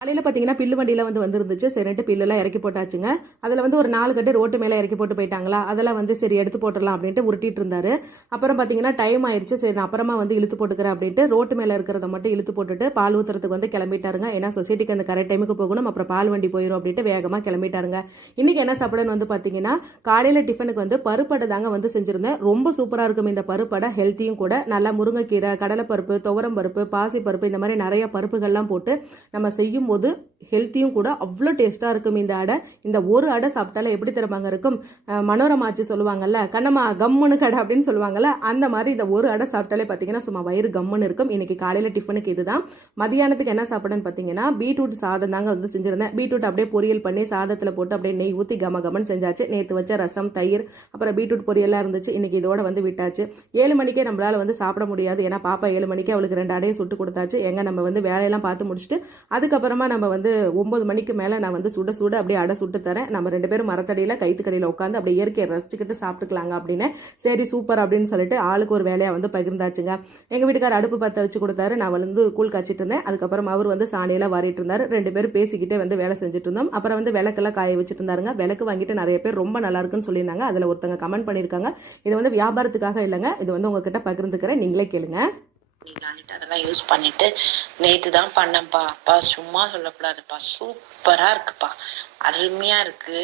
காலையில் பார்த்தீங்கன்னா பில்லு வண்டியில் வந்துருந்துச்சு. சரின்ட்டு பில்லுலாம் இறக்கி போட்டாச்சுங்க. அதில் ஒரு 4 கட்டு ரோட்டு மேலே இறக்கி போட்டு போயிட்டாங்களா, அதெல்லாம் சரி எடுத்து போட்டுடலாம் அப்படின்ட்டு உருட்டிட்டு இருந்தாரு. அப்புறம் பார்த்தீங்கன்னா டைம் ஆயிடுச்சு. சரி நான் அப்புறமா இழுத்து போட்டுக்கிறேன் அப்படின்ட்டு ரோட்டு மேலே இருக்கிறத மட்டும் இழுத்து போட்டுட்டு பால் ஊற்றுறதுக்கு கிளம்பிட்டாருங்க. ஏன்னா சொசைட்டிக்கு அந்த கரெக்ட் டைமுக்கு போகணும், அப்புறம் பால் வண்டி போயிடும் அப்படின்ட்டு வேகமாக கிளம்பிட்டாருங்க. இன்னைக்கு என்ன சாப்பிடன்னு பார்த்தீங்கன்னா காலையில் டிஃபனுக்கு பருப்படை தாங்க செஞ்சிருந்தேன். ரொம்ப சூப்பராக இருக்கும் இந்த பருப்படை, ஹெல்த்தியும் கூட. நல்லா முருங்கைக்கீரை, கடலைப்பருப்பு, துவரம் பருப்பு, பாசி பருப்பு, இந்த மாதிரி நிறைய பருப்புகள்லாம் போட்டு நம்ம செய்யும் போது ஹெல்த்தியும் கூட. அவ்வளோ டேஸ்ட்டாக இருக்கும் இந்த அடை. இந்த ஒரு அடை சாப்பிட்டாலே எப்படி தருவாங்க இருக்கும், மனோரமாச்சு சொல்லுவாங்கல்ல, கண்ணம்மா கம்முன்னு கடை அப்படின்னு சொல்லுவாங்கல்ல, அந்த மாதிரி இந்த ஒரு அடை சாப்பிட்டாலே பார்த்தீங்கன்னா சும்மா வயிறு கம்முன்னு இருக்கும். இன்னைக்கு காலையில் டிஃபனுக்கு இதுதான். மதியானத்துக்கு என்ன சாப்பிடுன்னு பார்த்தீங்கன்னா பீட்ரூட் சாதம் தாங்க செஞ்சிருந்தேன். பீட்ரூட் அப்படியே பொரியல் பண்ணி சாதத்தில் போட்டு அப்படியே நெய் ஊற்றி கமன்னு செஞ்சாச்சு. நேற்று வச்ச ரசம், தயிர், அப்புறம் பீட்ரூட் பொரியல்லாம் இருந்துச்சு. இன்னைக்கு இதோட விட்டாச்சு. 7 மணிக்கே நம்மளால சாப்பிட முடியாது. ஏன்னா பாப்பா 7 மணிக்கே அவளுக்கு 2 அடையை சுட்டு கொடுத்தாச்சு. எங்க நம்ம வேலையெல்லாம் பார்த்து முடிச்சுட்டு அதுக்கப்புறமா நம்ம 9 மணிக்கு மேலே நான் சுட சுட அப்படியே அடை சுட்டு தரேன். நம்ம 2 பேரும் மரத்தடியில் கைத்துக்கடியில் உட்காந்து அப்படியே இயற்கையை ரசிச்சுக்கிட்டு சாப்பிட்டுக்கலாங்க அப்படின்னு. சரி சூப்பர் அப்படின்னு சொல்லிட்டு ஆளுக்கு ஒரு வேலையாக பகிர்ந்தாச்சுங்க. எங்கள் வீட்டுக்கார அடுப்பு பற்ற வச்சு கொடுத்தாரு. நான் கூழ் காய்ச்சிட்டு இருந்தேன். அதுக்கப்புறம் அவர் சாணியெல்லாம் வாரிட்டு இருந்தாரு. 2 பேரும் பேசிக்கிட்டே வேலை செஞ்சுட்டு இருந்தோம். அப்புறம் விளக்கெல்லாம் காய வச்சுட்டு இருந்தாருங்க. விளக்கு வாங்கிட்டு நிறைய பேர் ரொம்ப நல்லா இருக்குன்னு சொல்லியிருந்தாங்க. அதில் ஒருத்தங்க கமெண்ட் பண்ணியிருக்காங்க. இது வியாபாரத்துக்காக இல்லைங்க, இது உங்ககிட்ட பகிர்ந்துக்கிறேன், நீங்களே கேளுங்க. அதெல்லாம் யூஸ் பண்ணிட்டு நேத்து தான் பண்ணப்பா. அப்பா சும்மா சொல்லக்கூடாதுப்பா, சூப்பரா இருக்குப்பா, அருமையா இருக்கு.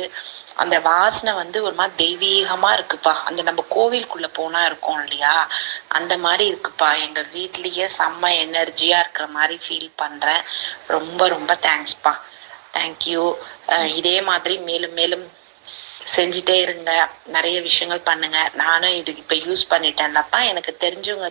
அந்த வாசனை ஒரு மாதிரி தெய்வீகமா இருக்குப்பா. அந்த நம்ம கோவிலுக்குள்ள போனா இருக்கோம் இல்லையா, அந்த மாதிரி இருக்குப்பா. எங்க வீட்லயே செம்ம எனர்ஜியா இருக்கிற மாதிரி ஃபீல் பண்றேன். ரொம்ப ரொம்ப தேங்க்ஸ்ப்பா, தேங்க்யூ. இதே மாதிரி மேலும் மேலும் செஞ்சுட்டே இருங்க, நிறைய விஷயங்கள் பண்ணுங்க. நானும் இது இப்ப யூஸ் பண்ணிட்டேன்லப்பா. எனக்கு தெரிஞ்சவங்க